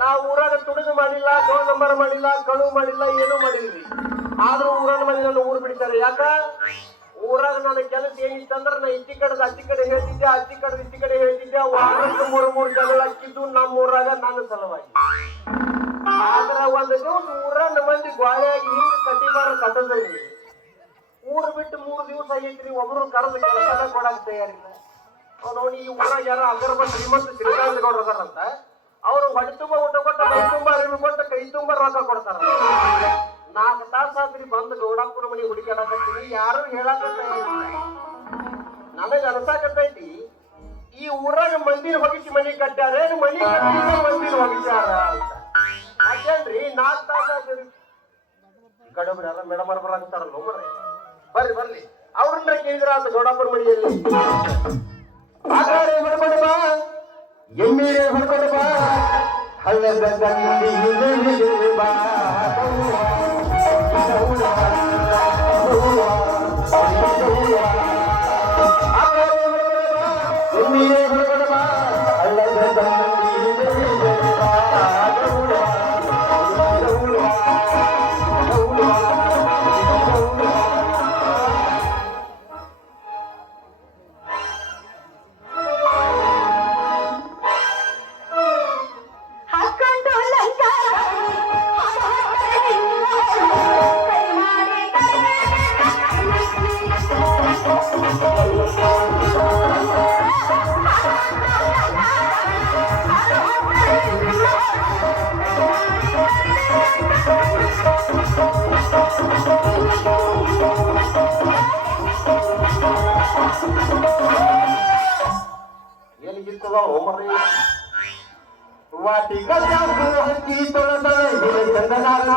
ನಾವು ಊರಾಗ ತುಡುಗು ಮಾಡಿಲ್ಲ, ಫೋನ್ ನಂಬರ್ ಮಾಡಿಲ್ಲ, ಕಳು ಮಾಡಿಲ್ಲ, ಏನು ಮಾಡಿಲ್ರಿ. ಆದ್ರೂ ಊರನ್ನ ಮಂದಿ ನನ್ನ ಊರು ಬಿಡ್ತಾರೆ. ಯಾಕ? ಊರಾಗ ನನ್ನ ಕೆಲಸ ಏನಿತ್ತಂದ್ರ ನಾ ಇಚ್ಚಿ ಕಡೆದ ಅಚ್ಚಿ ಕಡೆ ಹೇಳ್ತಿದ್ದೆ, ಅಚ್ಚಿ ಕಡೆದ ಇಚ್ಚಿ ಕಡೆ ಹೇಳ್ತಿದ್ದೆ. ವಾರಕ್ಕೆ 3 ಜಗಳ ಹಾಕಿದ್ದು ನಮ್ಮ ಊರಾಗ ನನ್ನ ಸಲುವಾಗಿ. ಆದ್ರ ಒಂದು ದಿವಸ ಊರನ್ನ ಮಂದಿ ಗೋಳೆಯಾಗಿ ಹಿಂಗ್ ಕಟ್ಟಿಮಾರ ಕಟ್ಟದ್ರಿ. ಊರ್ ಬಿಟ್ಟು 3 ದಿವಸ ಆಗೈತ್ರಿ. ಒಬ್ರು ಕರೆದು ಕೆಲಸ ಕೊಡಕ್ ತಯಾರಿಲ್ಲ. ನೋಡಿ ಈ ಊರಾಗ ಯಾರ ಅಗರ್ಭ ಶ್ರೀಮಂತ ಶ್ರೀಕಾಂತ ಗೌಡ್ರ ಅದಾರಂತ. ಅವ್ರು ಹೊಟ್ಟೆ ತುಂಬ ಊಟ ಕೊಟ್ಟ, ಮೈ ತುಂಬ ಅರಿವು ಕೊಟ್ಟ, ಕೈ ತುಂಬ ರೊಕ್ಕ ಕೊಡ್ತಾರ. 4 ತಾಸು ಆದ್ರಿ ಬಂದು ಗೌಡಾಪುರ ಮನಿ ಹುಡುಕಾಡಕತ್ತೀನಿ. ಯಾರು ಹೇಳಕ ನನಗ ಅನ್ಸಾಕತ್ತೈತಿ ಈ ಊರಾಗ ಮಂದಿನ ಹೊಗಿಸಿ ಮನಿ ಕಟ್ಟ್ಯಾರ, ಮನಿ ಕಟ್ಟಿದ ಮಂದಿನ ಹೊಗಿಸ್ಯಾರ ಅಂತ. ಯಾಕೇನ್ರಿ 4 ತಾಸು ಆದ್ರಿ. ಈ ಕಡೆ ಒಬ್ರು ಯಾರ ಮೇಡಮ್ ಅವ್ರು ಬರಾಕತ್ತಾರಲ್ಲ, ಬರ್ರಿ ಬರ್ಲಿ. ಅವ್ರನ್ನ ಕೇಳಿದ್ರ ಅಂತ ಗೌಡಾಪುರ ಮನಿಯಲ್ಲಿ ಹೊರಬಡಬಾ, ಎಮ್ಮೀರೆ ಹೊರಬಡಬಾ, ಹಳ್ಳದ ದಂಡಿ ಬಾ, ಎಮ್ಮೀರೆ ಹೊರಬಡಬಾ, ಹಳ್ಳದ ದಂಡಿ ಬಾ. ಏನಿಗಿರ್ತದ ಹೋಮರಿ ವಾಟಿ ಹಕ್ಕಿ ತೊಳೆದಳೆ ಚಂದನಾಗ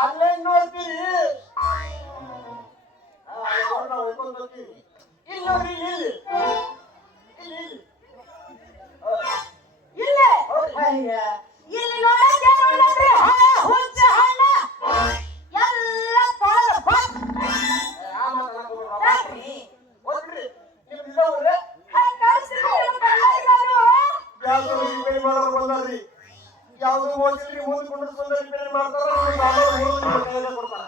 ಅಲ್ಲೇನ್ ನೋಡ್ತೀರಿ ಇಲ್ಲಿ ನೋಡ್ರಿ ಇಲ್ಲಿ ಇಲ್ಲೇ ಇಲ್ಲಿ ನೋಡಕ್ಕೆ ನೋಡಕ್ರಿ ಹುಚ್ಚ ಹಣ್ಣ ಎಲ್ಲ ತೊಳೆದ ಯಾಕ್ರಿ ಹೋಗ್ರಿ ನೀವು ಇಲ್ಲ ಹೋಗ್ರೆ ಯಾವ್ದು ರಿಪೇರಿ ಮಾಡೋರು ಬಂದಾರ್ರಿ ಯಾವ್ದು ಹೋಗಿಲ್ರಿ ಮುಂದೆ ಕುಂಡಿಸ್ಕೊಂಡು ರಿಪೇರಿ ಮಾಡ್ತಾರ ಕೊಡ್ತಾರ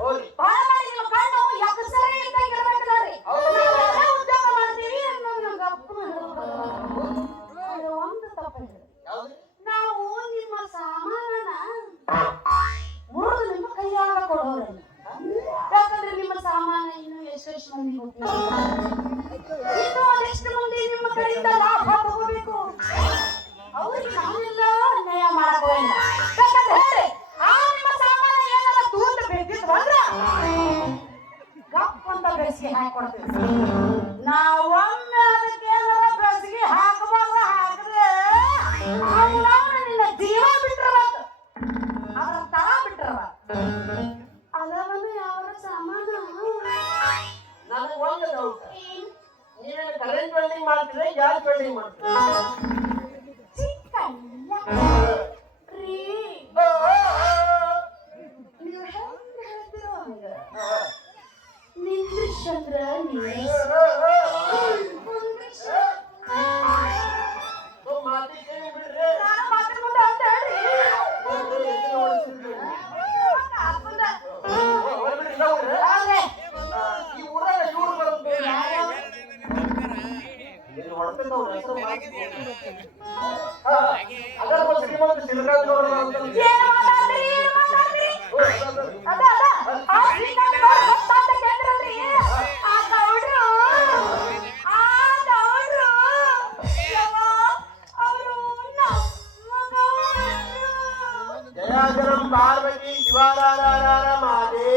ಹೋಗ್ರಿ ಬಾಳ ಮಾಡಿ ನಿಮ್ಮ ಕಣ್ಣು ಯಾಕಸರಿ ಇದ್ದಂಗೆ ಇರ್ಬೇಕು ನೋಡ್ರಿ ಉದ್ಯೋಗ ಮಾಡ್ತೀವಿ ಒಂದು ತಪ್ಪಿದೆ ಯಾವ್ದು ನಾವು ನಿಮ್ಮ ಸಾಮಾನನ ಮುರಿದು ನಿಮ್ಮ ಕೈಯಾಗ ಕೊಡೋರಲ್ಲ ಯಾಕಂದ್ರೆ ನಿಮ್ಮ ಸಾಮಾನ ಇನ್ನು ಎಷ್ಟೆಷ್ಟು ಮಂದಿ ಇನ್ನು ಅದೆಷ್ಟು ಮಂದಿ ನಿಮ್ಮ ಕಡೆಯಿಂದ ಲಾಭ ತಗೋಬೇಕು ಅವ್ರಿಗೆ ನಾವೆಲ್ಲ ಅನ್ಯಾಯ ಮಾಡಕ್ ಹೋಗಿಲ್ಲ ಯಾಕಂದ್ರೆ ಹೇಳಿ ಆ ನಿಮ್ಮ ಸಾಮಾನ ಏನಾರ ತೂತ ಬೇಕಿತ್ತು ಅಂದ್ರ ಗಪ್ ಅಂತ ಬೇಸಿಗೆ ಹಾಕೊಡ್ತೀವಿ ನಾವೊಮ್ಮೆ ಅದಕ್ಕೆ ಏನಾರ ಬೇಸಿಗೆ ಹಾಕಬಾರ್ದ ಹಾಕಿದ್ರೆ ಅವ್ನು ನಿನ್ನ ಜೀವ ಬಿಟ್ಟಿರ್ಬೇಕು ಅದ್ರ ತಳ ಬಿಟ್ಟಿರ್ಬೇಕು ಅದವನು ಯಾವ ಸಾಮಾನ ನನಗೆ ಒಂದು ಡೌಟ್ ನೀವೇನು ಕರೆಂಟ್ ವೆಲ್ಡಿಂಗ್ ಮಾಡ್ತೀರಾ ಗ್ಯಾಸ್ ವೆಲ್ಡಿಂಗ್ ಮಾಡ್ತೀರಾ ಚಿಕ್ಕಣ್ಣ ರೀ ನೀವು ಹೆಂಗ್ ಹೇಳ್ತೀರೋ ಹಂಗ ನಿಂದ್ರಿಸಂದ್ರ ಮಾತಿಗೆ ಬಿಡ್ರಿ ನಾನು ಮಾತಾಡ್ಕೊಂಡೆ ಅಂತ ಹೇಳ್ರಿ ಈ ಊರಾಗ ಇವ್ರು ಬರುತ್ತೆ ಅದರ ಬಗ್ಗೆ ಒಂದು ಸಿಲ್ಕಾಲ್ ನೋಡೋಣ ಅಂತ ಜಯಾಜನಂ ಪಾರ್ವತಿ ಶಿವಾರಾರ ಮಾದೇ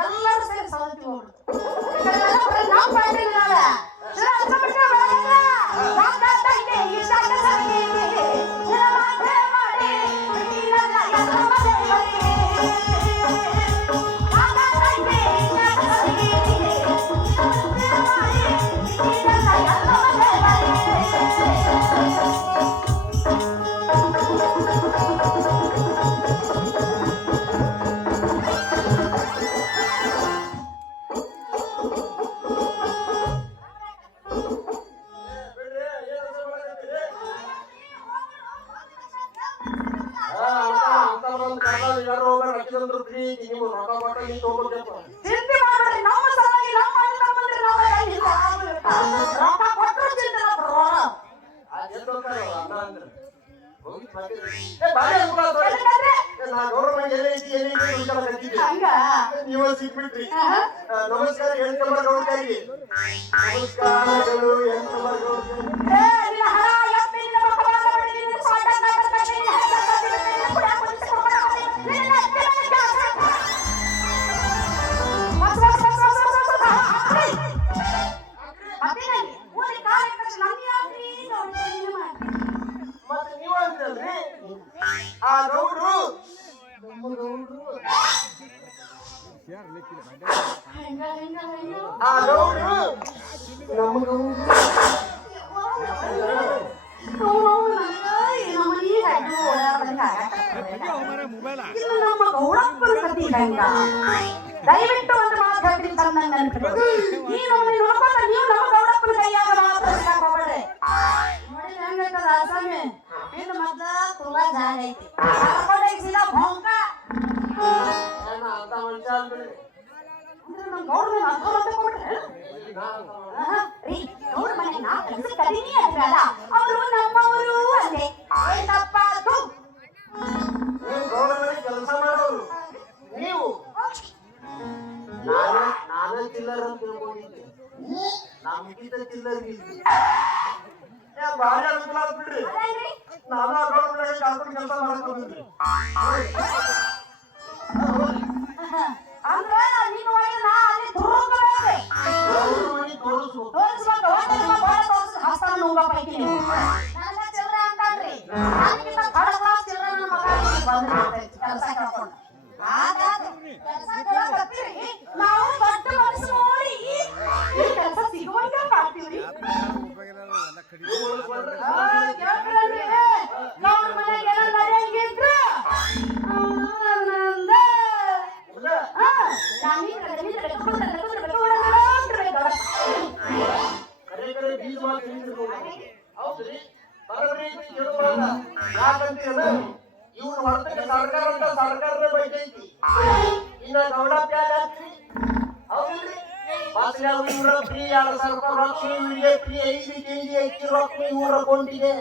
ಎಲ್ಲರೂ ಸೇರಿ ಸವಲತ್ತಿ ಹೋಗ್ಬಿಡ್ತು ಚಿಂತೆ ಮಾಡ್ಬೇಡ್ರಿ ನಮ್ಮ ಸಲುವಾಗಿ ನಮ್ಮ ಅಣ್ಣ ತಮ್ಮಂದ್ರೆ ನಾವು ರೊಕ್ಕ ಕೊಟ್ಟರು ಚಿಂತೆ ಬರೋರ ಹಂಗ ನೀವು ಸಿಕ್ಬಿಟ್ರಿ ನಮಸ್ಕಾರ ಎಂಟು ಗೌಡ್ಕಾಗಿ ನಮಸ್ಕಾರಗಳು ಎಂಟು ಮತ್ತೆ ನೀವು ಅಂತಲ್ರಿ ಆ ಗೌಡ್ರು ಆ ಗೌಡ್ರು ನಮ್ಮ ಗೌಡ್ರು ನಮ್ಮ ಗೌಡಪ್ಪನ ಕಥೆ ಇದ್ದಂಗ ದಯವಿಟ್ಟು ಒಂದು ಮಾತು ಹೇಳ್ತೀನಿ ತಮ್ಮ ನೆನಪಿಟ್ಟು ಈ ನಮ್ಮನ್ನ ನೋಡ್ಕೊಂಡ ನೀವು ನಮ್ಮ ಗೌಡಪ್ಪನ ಕೈಯಾಗ ಮಾತ್ರ ಹೋಗ್ಬೇಡ್ರಿ ನೋಡಿ ಹೆಂಗೈತದ ಆಸಾಮಿ ಇದು ಮೊದ್ಲ ತುಂಬಾ ಜಾಗ ಐತಿ ಕರ್ಕೊಂಡೋಗಿ ಸೀದಾ ಭೋಂಕ ಅಂತ ಮನುಷ್ಯ ಅಂದ್ರಿ ಅಂದ್ರೆ ನಮ್ಮ ಗೌಡ್ರ ಮೇಲೆ ಅರ್ಥ ಮಾಡ್ಕೊಂಡ್ಬಿಟ್ರೆ ರೀ ಗೌಡ್ರ ಮನೆಗೆ ನಾ ಕೆಲಸ ಕದೀನಿ ಅಂದ್ರಲ್ಲ ಅವರು ನಮ್ಮವರು ಅಂದೆ ಏನಪ್ಪ ಅದು ನೀವು ಗೌಡ ಮನೆ ಕೆಲಸ ಮಾಡೋರು ನೀವು ನಾನೇ ಚಿಲ್ಲರ್ ಅಂತ ತಿಳ್ಕೊಂಡಿದ್ದೆ ನಮ್ಗಿಂತ ಚಿಲ್ಲರ್ ಭಾರಿ ಅನುಕೂಲ ಆಗ್ ಬಿಡ್ರಿ ನಾನು ಗೌಡ ಮನೆಗೆ ಕರ್ಕೊಂಡು ಕೆಲಸ ಮಾಡ್ಕೊಂಡಿದ್ರಿ ಅಂದ್ರೆ ನೀನು ನಾ ಅಲ್ಲಿ ತೋರ್ಸ್ಬೇಕು ಹಸ್ತಾನ ನುಂಗ ಪೈಕಿ ನನ್ನ ಚಿಲ್ರ ಅಂತಂದ್ರಿ ನನಗಿಂತ ಥರ್ಡ್ ಕ್ಲಾಸ್ ಚಿಲ್ರ ನನ್ನ ಮಗ ಬಂದಿರ್ತೈತಿ ಕೆಲಸ ಕರ್ಕೊಂಡು ಕೆಲಸ ಕೇಳಕತ್ತೀರಿ ನಾವು ದೊಡ್ಡ ಮನಸ್ಸು ನೋಡಿ ಈ ಕೆಲಸ ಸಿಗುವಂಗ ಮಾಡ್ತೀವ್ರಿ ಕೇಳ್ತೀರಲ್ರಿ ಗೌಡ್ರ ಮನೆಗೆ ಏನೋ ನಡೆಯಂಗಿದ್ರು ಇವ್ರು ಹೊರತಕ್ಕೆ ಸರ್ಕಾರ ಅಂತ ಸರ್ಕಾರದ ಬೈತೈತಿ ಇನ್ನ ಗೌಡ ಪ್ಯಾದ ಹೌದಿಲ್ರಿ ಇವ್ರ ಫ್ರೀ 2,000 ರೂಪಾಯಿ ರೊಕ್ಕ ಇವರಿಗೆ ಫ್ರೀ 5 ಕೆಜಿ ಅಕ್ಕಿ ರೊಕ್ಕ ಇವ್ರ ಅಕೌಂಟಿಗೆ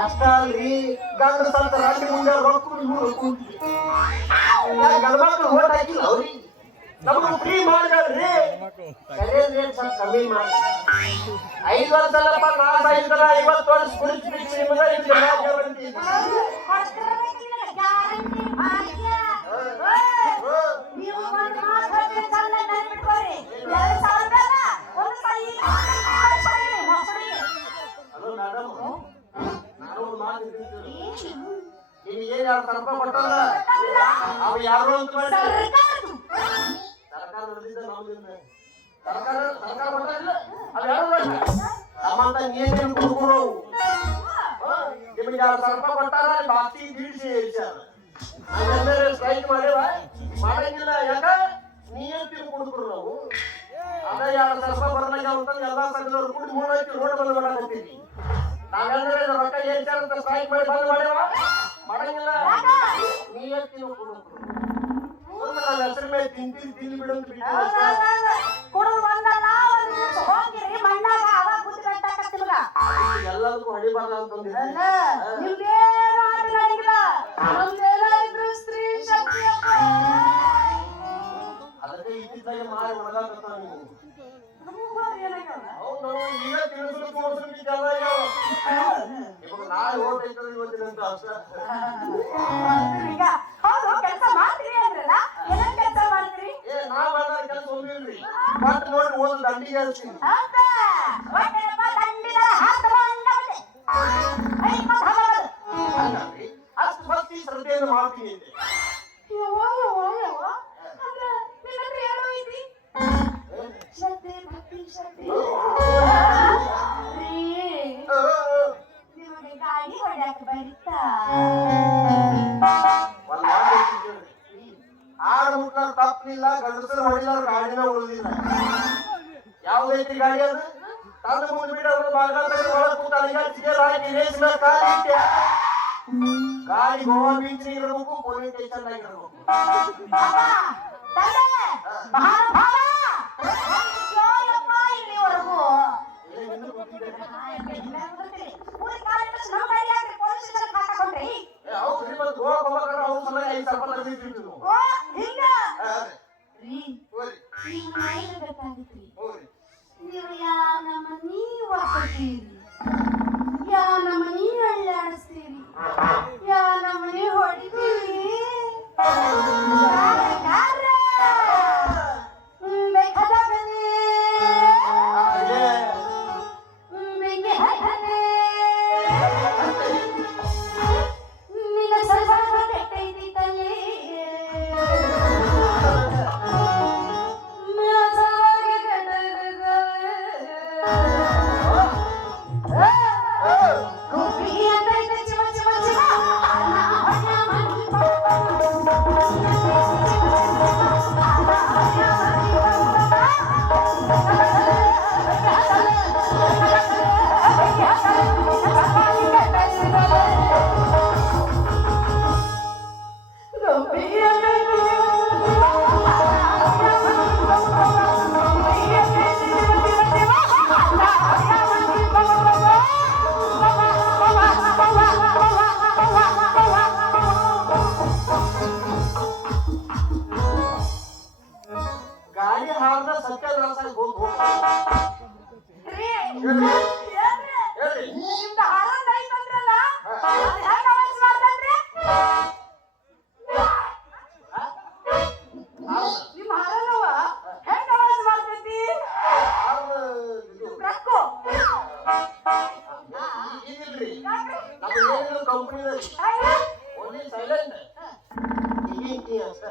ಅಷ್ಟ ಅಲ್ರಿ ಗಂಡ ಸ್ವಲ್ಪ ರಾತ್ರಿ ಮುಂದೆ ರೊಕ್ಕ ಇವ್ರ ಅಕೌಂಟಿಗೆ ಗಂಡ್ಮಕ್ಳು ಓಟ್ ಹಾಕಿಲ್ಲ ಅವ್ರಿಗೆ ನಮ್ಗೆ ಫ್ರೀ ಮಾಡ್ರಿ ಕರೆಯಲ್ ರೇಟ್ ಸ್ವಲ್ಪ ಕಮ್ಮಿ ಮಾಡಿ 5 ವರ್ಷ ಅಲ್ಲಪ್ಪ 4 50 ವರ್ಷ ಕುಡಿಸ್ಬಿಟ್ಟು ನಿಮಗೆ ಇದು ರಾಜ್ಯ ಬಂದಿದೆ ನೀವು ಒಂದು ಮಾತು ಹೇಳ್ತೀನಿ ಕಲ್ಲ ನೆನ್ಪಿಟ್ಕೋರಿ 2,000 ಒಂದು ಸಲ ಹಲೋ ಮೇಡಮ್ ನಾನು ಒಂದು ಮಾತು ಹೇಳ್ತೀನಿ ನಿಮಗೆ ಏನು 2,000 ರೂಪಾಯಿ ಕೊಟ್ಟಲ್ಲ ಅವು ಯಾರು ಅಂತ ಮಾಡಿ ಸರ್ಕಾರ ನಡೆದಿದ್ದ ನಮ್ದಿಂದ ಸರ್ಕಾರ ಕೊಟ್ಟಿಲ್ಲ ಅವು ಯಾರು ನಮ್ಮಂತ ನೀನೇನು ಕೊಡ್ಕೊಡು ನಿಮಗೆ 2,000 ರೂಪಾಯಿ ಕೊಟ್ಟಾರ ಬಾಕಿ ಬೀಳ್ಸಿ ಹಂಗಂದ್ರೆ ಸ್ಟ್ರೈಕ್ ಮಾಡ್ಯಾವ ಮಾಡಂಗಿಲ್ಲ ಯಾಕ ನೀನ್ ತಿಂದು ಕೊಡ್ಕೊಡು ನಾವು ಅದ 2,000 ರೂಪಾಯಿ ಬರಲಾಗ ಅಂತಂದು ಎಲ್ಲಾ ಸಂಘದವ್ರು ಕೂಡಿ 3 ರೋಡ್ ಬಂದ್ ಮಾಡಕತ್ತೀವಿ ನಾವೆಲ್ಲರೂ ರೊಕ್ಕ ಏರ್ಚಾರ ಅಂತ ಸ್ಟ್ರೈಕ್ ಮಾಡಿ ಬಂದ್ ಮಾಡ್ಯಾವ ಮಾಡಂಗಿಲ್ಲ ನೀನ್ ತಿಂದು ಕೊಡ್ಕೊಡು ನನ್ನ ಹೆಸರು ಮೇಲೆ ತಿಂದು ಬಿಡು ಅಂತ ಬಿಟ್ಟು ಕೊಡೋದು ಒಂದಲ್ಲ ಒಂದು ಹೋಗಿರಿ ಮಣ್ಣಾಗ ಅವಾಗ ಬುದ್ಧಿ ಕಟ್ಟಾಕತ್ತಿ ಮಗ ಎಲ್ಲದಕ್ಕೂ ಹೊಡಿಬಾರ್ದ ಅಂತಂದಿದ್ದೆ ನಿಮ್ದೇನು ಆಟ ನಡೆಯಿಲ್ಲ ನಮ್ದೇನೋ ಇದ್ರು ಸ್ತ್ರೀ ಶಕ್ತಿ ಅದಕ್ಕೆ ಇದ್ದಿದ್ದಾಗೆ ಮಾರಿ ಹೊಡೆದಾಕತ್ತಾವ ನೀವು ಹೌದು ಈಗ ತಿಳಿಸ್ಬೇಕು ತೋರಿಸ್ಬೇಕಿದ್ದಲ್ಲ ಇವಾಗ ನಾಳೆ ಓದೈತದ ಇವತ್ತಿನಂತ ಅಷ್ಟ ಈಗ ಹೌದು ಕೆಲಸ ಮಾಡ್ತೀರಿ ಅಂದ್ರಲ್ಲ ಏನೇನ್ ಕೆಲಸ ಮಾಡ್ತೀರಿ ನಾ ಮಾಡಿದ ಕೆಲಸ ಹೋಗಿಲ್ರಿ ಬಟ್ ನೋಡ್ರಿ ಓದ್ ದಂಡಿಗೆ ಹೇಳ್ತೀನಿ ಹೌದಾ ಒಟ್ಟೆಪ್ಪ ದಂಡಿನ ಹಾಕಿ ಬಂದವನೆ ಅಷ್ಟು ಭಕ್ತಿ ಶ್ರದ್ಧೆಯನ್ನು ಮಾಡ್ತೀನಿ ಅಂತೆ ಶ್ರದ್ಧೆ ಭಕ್ತಿ ಶ್ರದ್ಧೆ ನಿಮಗೆ ಗಾಡಿ ಹೊಡ್ಯಾಕ ಬರೀತಾ ಆಡು ಮುಟ್ಟ ತಪ್ಪಲಿಲ್ಲ ಗಂಡಸರು ಹೊಡಿಲ್ಲ ಗಾಡಿನ ಉಳಿದಿಲ್ಲ ಯಾವ್ದೈತಿ ಗಾಡಿ ಅದು ತಂದು ಮುಂದೆ ಬಿಟ್ಟು ಅವ್ರ ಬಾಗಲ ಒಳಗೆ ಕೂತ ಸಿಗಲ್ಲ ಹಾಕಿ ರೇಸ್ ಮೇಲೆ ಕಾಲಿಟ್ಟೆ ಗಾಡಿ ಗೋವಾ ಬೀಚ್ ಇರಬೇಕು ಪೊಲೀಸ್ ಸ್ಟೇಷನ್ ಆಗಿರ್ಬೇಕು ಇಲ್ಲಿವರೆಗೂ ಹೌದ್ರಿ ಮತ್ತೆ ಗೋವಾ ಹೋಗ್ಬೇಕಾದ್ರೆ ಅವ್ರ ಸಲ 5,000 ರೂಪಾಯಿ ತೆಗೆದಿಟ್ಟಿದ್ರು ನೀವು ಯಾ ನಮ್ಮ ನೀವು ಹಾಕೋತೀರಿ ಯಾ ನಮ್ಮನಿ ಅಳ್ಳಾಡಿಸ್ತೀರಿ ಯಾ ನಮ್ಮನಿ ಹೊಡಿತೀರಿ ಬೇಕಾದಾಗಲೇ ಬೆಂಕಿ ಇದಿಲ್ರಿ ನಮ್ಮ ಏನಿದ್ರು ಕಂಪನಿದಲ್ಲಿ ಓನ್ಲಿ ಸೈಲೆಂಟ್ ಇದೇಂತಿ ಅಷ್ಟ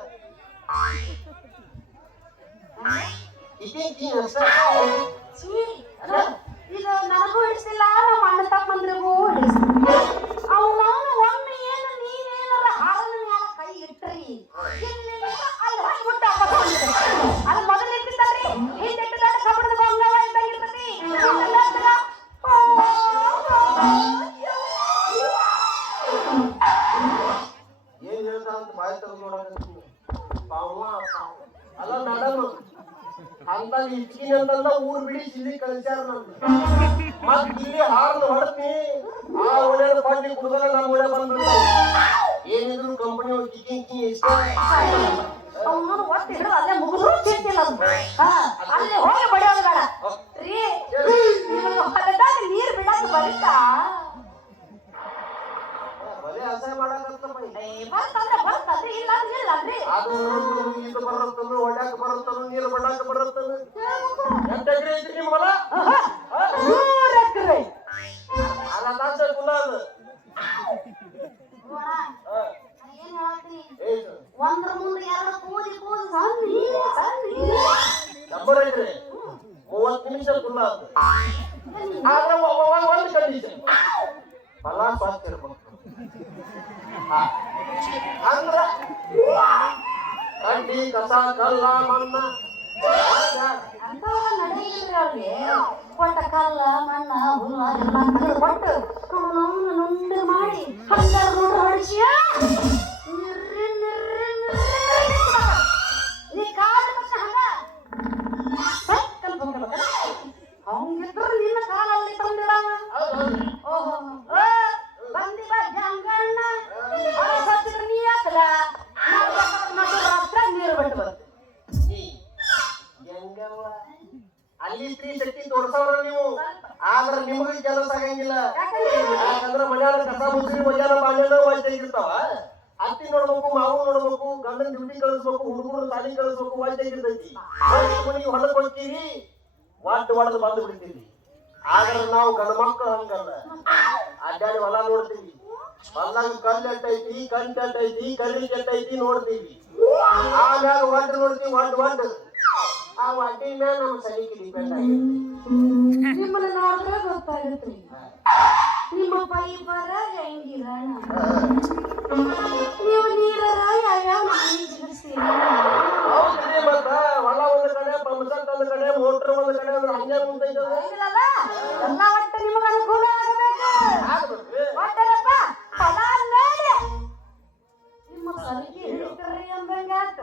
ಇದು ನನಗೂ ಹಿಡಿಸಿಲ್ಲ ನಮ್ಮ ಅಣ್ಣ ತಮ್ಮಂದ್ರಿಗೂ ಹಿಡಿಸಿಲ್ಲ ಅವನು ಒಮ್ಮೆ ಏನು ನೀವೇನಾರ ಹಾಲಿನ ಮ್ಯಾಲ ಕೈ ಇಟ್ರಿ ಅಲ್ಲಿ ಹಾಕ್ಬಿಟ್ಟು ಅದು ಮೊದಲು ಇಟ್ಟಿದ್ದಲ್ರಿ ಹಿಂದಿಟ್ಟಿದ್ದ ಕಬ್ಬಣದ ಬಂಗಾರ ಇದ್ದಂಗಿರ್ತತಿ ಏನ್ ಹೇಳ್ತಾ ಅಂತ ಬಾಯಿ ತೆಗೆದು ನೋಡಕತ್ತೀನಿ ಅಲ್ಲ ಮೇಡಮ್ ಅಂತ ಇಚ್ಚಿನ ಅಂತಂದ ಊರ್ ಬಿಡಿ ಇಲ್ಲಿ ಕಳಿಸ್ಯಾರ ನಮ್ಗೆ ಮತ್ ಇಲ್ಲಿ ಹಾರ್ದು ಹೊಡ್ತಿ ಆ ಒಳ್ಳೆಯ ಪಾಟಿ ಕುಡಿದ್ರೆ ನಮ್ಮ ಒಳ್ಳೆ ಬಂದ್ಬಿಡ್ತಾವ ಏನಿದ್ರು ಕಂಪನಿ ಕಿಕ್ಕಿ ಇಷ್ಟ ಅವನು ಒಟ್ಟು ಹಿಡಿದು ಅಲ್ಲೇ ಮುಗಿದ್ರು ಚಿಂತಿಲ್ಲ ಅಲ್ಲಿ ಹೋಗಿ ಬಡಿಯೋದು ಬೇಡ ರೀ ಹೊಲದಾಗ ನೀರ್ ಬಿಡಕ್ಕೆ ಬರುತ್ತಾ ಬಲೆ ಅಸಹ್ಯ ಮಾಡಕತ್ತಪ್ಪ ಬರ್ತಂದ್ರೆ ಇಲ್ಲ ಅಂದ್ರಿ ಅದು ಇದು ಬರುತ್ತನು ಹೊಡ್ಯಾಕ ಬರುತ್ತನು ನೀರು ಬಡಾಕ ಬರುತ್ತನು ಎಂತ ಎಕರೆ ಐತಿ ನಿಮ್ಮ ಹೊಲ 100 ಎಕರೆ ಅಲ್ಲ ತಾಸ ಕುಲ ಅದು ಏನ್ ಹೇಳ್ತಿ ಒಂದ್ರ ಮುಂದೆ ಎರಡು ಕೂದಿ ಸಣ್ಣ ನಂಬರ್ ಐತ್ರಿ 30 ನಿಮಿಷ ಕುಲ ಅದು ಆದ್ರೆ ಒಂದು ಕಂಡೀಷನ್ ಫಲ ಸ್ವಚ್ಛ ಇರ್ಬೇಕು ಅಂದ್ರ ಕಡ್ಡಿ ಕಸ ಕಲ್ಲ ಮಣ್ಣ ಅಂತವ ನಡೆಯಿಲ್ರಿ ಅವ್ರಿಗೆ ಕೊಟ್ಟ ಕಲ್ಲ ಮಣ್ಣ ಹುಲ್ಲ ಎಲ್ಲ ಕಲ್ಲು ಕೊಟ್ಟು ಅವನವನ್ನ ನುಂಡು ಮಾಡಿ ಹಂಗಾರ ನೋಡ್ರಿ ಹೊಡಿಸಿ ನೀ ಕಾಲು ಮತ್ತೆ ಹಂಗ ಸೈಕಲ್ ಬಂದಿರ್ಬೇಕಲ್ಲ ಹಂಗಿದ್ರು ನಿನ್ನ ಕಾಲಲ್ಲಿ ತಂದಿಡವ ಓಹೋ ಬಂದಿ ಬಾ ಜಂಗಣ್ಣ ಸತ್ತಿದ್ರೆ ನೀ ಯಾಕಲ್ಲ ನಡು ರಾತ್ರಿ ನೀರು ಬಿಟ್ಟು ಬಂತು ಅಲ್ಲಿ ಸ್ತ್ರೀ ಶಕ್ತಿ ತೋರ್ಸವ್ರ ನೀವು ಆದ್ರ ನಿಮ್ಗೆ ಕೆಲಸ ಆಗಂಗಿಲ್ಲ ಯಾಕಂದ್ರ ಮನ್ಯಾಗ ಕಸ ಮುಸ್ರಿ ಮಧ್ಯಾಹ್ನ ಬಾಂಡೆನ ವಾಯ್ತಾಗಿರ್ತಾವ ಅತ್ತಿ ನೋಡ್ಬೇಕು ಮಾವು ನೋಡ್ಬೇಕು ಗಂಡನ ಡ್ಯೂಟಿ ಕಳಿಸ್ಬೇಕು ಹುಡುಗರು ಸಾಲಿ ಕಳಿಸ್ಬೇಕು ವಾಯ್ತಾಗಿರ್ತೈತಿ ನೀವು ಹೊಲಕ್ ಹೋಗ್ತೀರಿ ಒಟ್ಟು ಹೊಡೆದು ಬಂದು ಬಿಡ್ತೀವಿ ಆದ್ರ ನಾವು ಗಂಡ ಮಕ್ಕಳು ಹಂಗಲ್ಲ ಅಡ್ಡಾಡಿ ಹೊಲ ನೋಡ್ತೀವಿ ಹೊಲ್ದಾಗ ಕಲ್ಲು ಎಟ್ಟೈತಿ ಕಂಟು ಎಟ್ಟೈತಿ ಕಲ್ಲಿ ಕೆಟ್ಟೈತಿ ನೋಡ್ತೀವಿ ಆಮ್ಯಾಗ ಒಟ್ಟು ನೋಡ್ತೀವಿ ಒಟ್ಟು ಆ ಒಟ್ಟಿನ ಮ್ಯಾಲ ನಮ್ಮ ಸಲಿಕೆ ಡಿಪೆಂಡ್ ಆಗಿರ್ತೈತಿ ನಿಮ್ಮನ್ನ ನೋಡಿದ್ರೆ ಗೊತ್ತಾಗುತ್ತೆ ನಿಮ್ಮ ಪೈಪರ ಹೆಂಗಿರೋಣ ನೀವು ನೀರರ ಯಾವ್ಯಾವ ಮನೆ ಜಿಗಿಸ್ತೀರ ಹೌದ್ರಿ ಮತ್ತ ಹೊಲ ಒಂದ್ ಕಡೆ ಪಂಪ್ಸೆಟ್ ಒಂದ್ ಕಡೆ ಮೋಟ್ರ್ ಒಂದ್ ಕಡೆ ಅಂದ್ರೆ ಹಂಗೆ ಮುಂದೈತದ ಇಲ್ಲ ಎಲ್ಲ ಒಟ್ಟು ನಿಮಗೆ ಅನುಕೂಲ ಆಗಬೇಕು ಒಟ್ಟರಪ್ಪ ಹೊಲ ಮೇಲೆ ನಿಮ್ಮ ಸಲಿಗೆ ಹಿಡಿತೀರಿ ಅಂದಂಗಾತ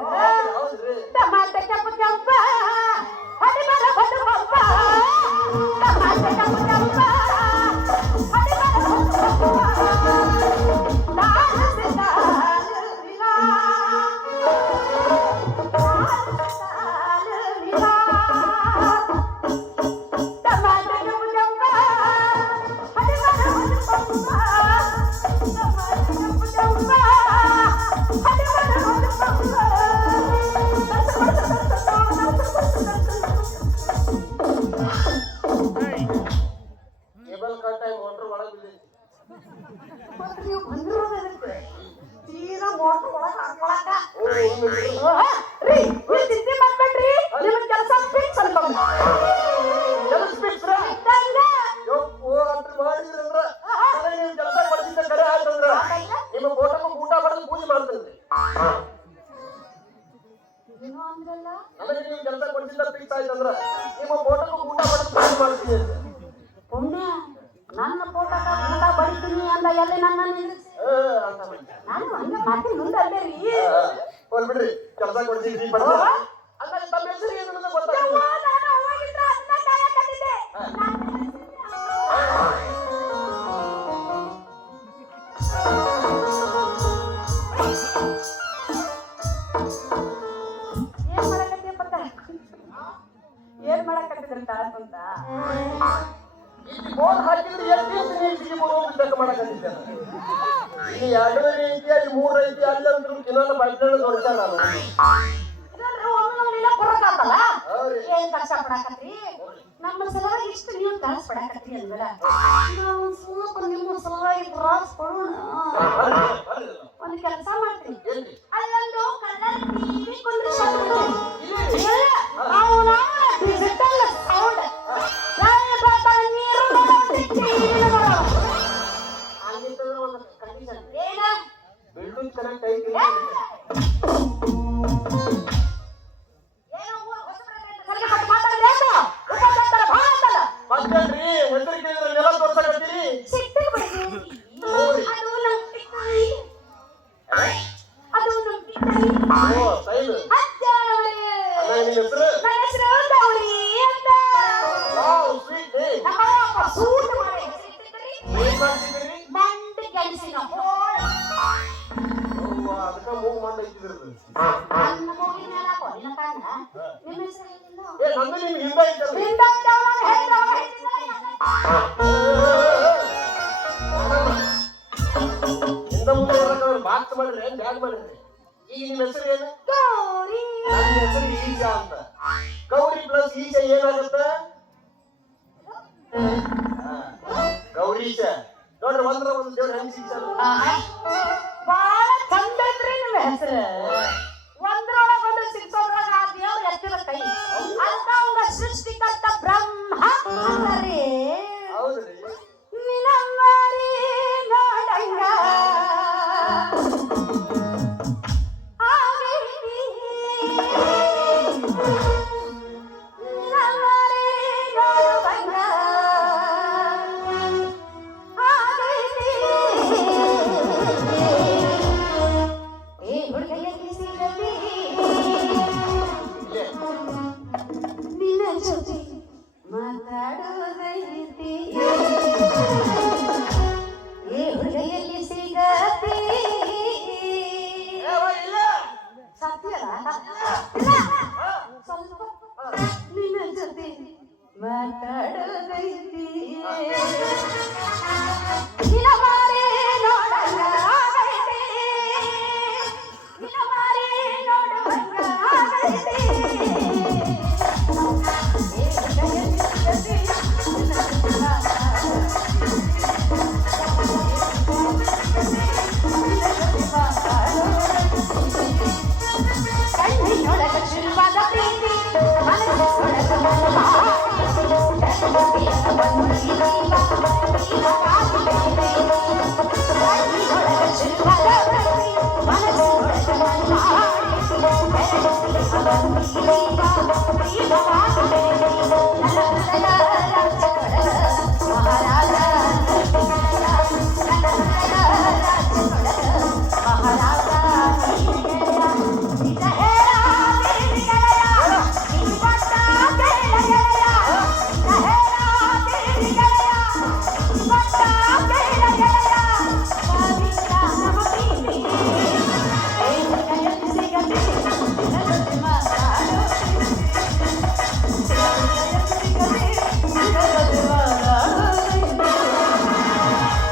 ಟಮಾಟೆ ಕೆಂಪು ಕೆಂಪ ಹೊಡಿ ಬರ ಹೊಟ್ಟು ಪಪ್ಪ ಟಮಾಟೆ ಕೆಂಪು ಕೆಂಪ ಹೊಡಿ ಬರ ಹೊಟ್ಟು ಪಪ್ಪ ಲಾಲ ಸಿತಾಲ ವಿನಾ ಟಮಾಟೆ ಕೆಂಪು ಕೆಂಪ ಹೊಡಿ ಬರ ಹೊಟ್ಟು ಪಪ್ಪ ಟಮಾಟೆ ಕೆಂಪು ಕೆಂಪ ಹೊಡಿ ಬರ ಹೊಟ್ಟು ಪಪ್ಪ ಕೇಬಲ್ ಕಟ್ ಆಗಿ ಮೋಟ್ರ್ ಒಳಗ್ ಬಿದ್ದೈತಿ ನೀವು ಬಂದಿರೋದಕ್ಕೆ ತೀರಾ ಮೋಟ್ರ್ ಒಳಗೆ ಹಾಕೊಳಕ ರೀ ನೀವು ಚಿಂತೆ ಮಾಡ್ಬೇಡ್ರಿ ನಿಮ್ಮ ಕೆಲಸ ಫಿಕ್ಸ್ ಅನ್ಕೊಂಡು ಕೆಲಸ ಫಿಕ್ಸ್ ಅಂತ ಮಾಡಿದ್ರಂದ್ರ ನೀವು ಕೆಲಸ ಮಾಡ್ತಿದ್ದ ಕಡೆ ಆಯ್ತಂದ್ರ ನಿಮ್ಮ ಫೋಟೋಕ್ಕೆ ಊಟ ಬಡದು ಪೂಜೆ ಮಾಡ್ತೇನ್ರಿ ಏನೋ ಅಂದ್ರಲ್ಲ ನನಗೆ ನೀವು ಕೆಲಸ ಕೊಡ್ತಿದ್ದ ಫಿಕ್ಸ್ ಆಯ್ತಂದ್ರ ನಿಮ್ಮ ಫೋಟೋಕ್ಕೆ ಊಟ ಬಡದು ಪೂಜೆ ಮಾಡ್ತೀನಿ ಅಂತ ಪುಣ್ಯ ನನ್ನ ಫೋಟೋದ ಊಟ ಬಡಿತೀನಿ ಅಂದ ಎಲ್ಲಿ ನನ್ನ ನಿಲ್ಲಿಸಿ ನಾನು ಹಂಗೆ ಮಾತಿನ ಮುಂದೆ ಅಲ್ಲೇ ರೀ ಬಿಡ್ರಿ ಕೆಲಸ ಕೊಡ್ತೀನಿ ಬಡ್ದ ಅಲ್ಲ ತಮ್ಮ ಹೆಸರು ಏನು ಅಂತ ಗೊತ್ತಾಗಲ್ಲ ನಾನು ಅವಾಗಿದ್ರೆ ಅದನ್ನ ಕಾಯ ಕಟ್ಟಿದ್ದೆ ಏನ್ ಮಾಡಕತ್ತಿದ್ರಂತ ಅಂತ ಇಲ್ಲಿ ಬೋರ್ ಹಾಕಿದ್ರೆ ಎಷ್ಟು ನೀರು ಬೇಕು ಮಾಡಕತ್ತಿದ್ದೆ ಇಲ್ಲಿ 2 ಐತಿ ಅಲ್ಲಿ 3 ಐತಿ ಅಲ್ಲಿ ಒಂದು ಕಿಲೋನ ಬೈಕ್ ತೋರಿಸ್ತಾರ ನಾನು ಒಮ್ಮೆ ಬರಕಾತಲ್ಲ ಹೌದ್ರಿ. ಏನ್ ಕಷ್ಟ ಪಡಾಕತ್ರಿ ನಮ್ಮ ಸಲುವಾಗಿ ಇಷ್ಟು ನೀವು ತ್ರಾಸ ಪಡಾಕತ್ರಿ ಅಂದ್ರ ನಾವು ಸ್ವಲ್ಪ ನಿಮ್ಮ ಸಲುವಾಗಿ ತ್ರಾಸ ಪಡೋಣ. ಒಂದು ಕೆಲಸ ಮಾಡ್ತೀನಿ, ಏನ್ರಿ? ಅಲ್ಲೊಂದು ಕಲರ್ ಟಿವಿ ಕುಂದ್ರಿಸ್ಕೊಂಡು ಅವನ ಡಿಜಿಟಲ್ ಸೌಂಡ್ ನೀರು ಹಂಗಿತ್ತಂದ್ರೆ ಒಂದು ಕಂಡೀಷನ್ ಏನ ಬಿಲ್ಡಿಂಗ್ ಕರೆಕ್ಟ್ ಐತಿ. ಮತ್ತೇನ್ರಿ ಹೆಸರಿಗೆ ಎಲ್ಲ ತೋರ್ಸಕತ್ತೀರಿ? ಓ ಸೈಲ್ ಅಲ್ಲ ನಿನ್ನ ಹೆಸರು? Wow sweet day. ಏನ್ ಮಾಡ್ತಿದ್ದೀರಿ? ಅವ್ವ, ಅದಕ್ಕ ಮೂಗ್ ಮಂಡ ಇದ್ದಿದ್ರದು. ಏ ನಂದು ನಿಮ್ಗೆ ಹಿಂದ ಐತಲ್ರಿ? ಹಿಂದ ಮುಂದೆ ಇರಕ್ಕೆ ಬಾಕ್ಸ್ ಮಾಡಿದ್ರೆ ಬ್ಯಾಗ್ ಮಾಡಿದ್ರಿ. ಈಗ ನಿಮ್ಮ ಹೆಸರು ಏನು? ನನ್ನ ಹೆಸರು ಈಶಾ ಅಂತ. ಗೌರಿ ಪ್ಲಸ್ ಈಶಾ ಏನಾಗುತ್ತೆ? ಗೌರೀಶ. ನೋಡ್ರಿ ಒಂದ್ರ ಒಂದು ದೇವ್ರ ಹೆಂಗ್ ಶಿಕ್ಷ ಬಾಳ ಚಂದ ಐತ್ರಿ ನಿಮ್ಮ ಹೆಸರು. ಒಂದ್ರೊಳಗ ಒಂದು ಸಿಕ್ಸೋದ್ರಾಗ ಆ ದೇವ್ರ ಎತ್ತಿರ ಕೈ ಅಂತ ಅವಂಗ ಸೃಷ್ಟಿಕರ್ತ ಬ್ರಹ್ಮ ಅಂತಾರಿ. ಹೌದ್ರಿ. ನಿನಂಗಾರಿ ನೋಡಂಗ ಆಗೈತಿ, ನಿನಂಗಾರಿ ನೋಡುವಂಗ ಆಗೈತಿ. ಏ ಹುಡುಗಿಯಲ್ಲಿ ಸಿಗತಿ ಇಲ್ಲೇ. ನಿನ್ನ ಜೊತೆ ಮಾತಾಡೋದೈತಿ. ಏ ಹುಡುಗಿಯಲ್ಲಿ ಸಿಗತಿ ಇಲ್ಲೇ. ಸತ್ಯದ ಸ್ವಲ್ಪ ನಿನ್ನ ಜೊತೆ ಮಾತಾಡೋದೈತಿ. ನಿನ್ನ ಮಾರಿ ನೋಡಂಗ ಆಗೈತಿ, ನಿನ್ನ ಮಾರಿ ನೋಡುವಂಗ ಆಗೈತಿ. ಏ ಹುಡುಗಿಯಲ್ಲಿ ಸಿಗತಿ ನಿನ್ನ ಜೊತೆ ಕಣ್ಣಿನೊಳಗ ಶುರುವಾದ ಪ್ರೀತಿ ಮನಸ್ಸೊಳಗ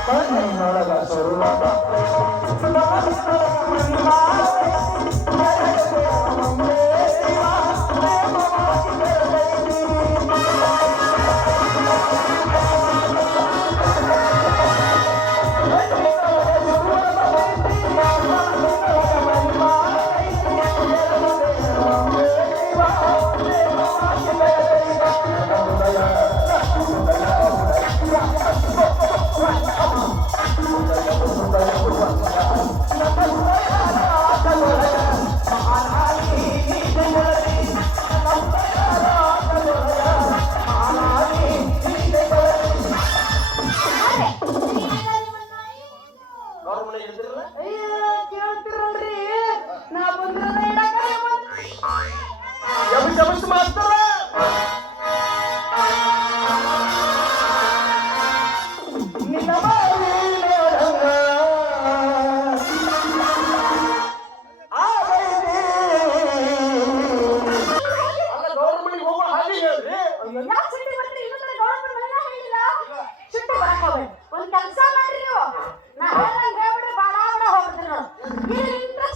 ಕಣ್ಣಿನೊಳಗ ಶುರುವಾದ ಪ್ರೀತಿ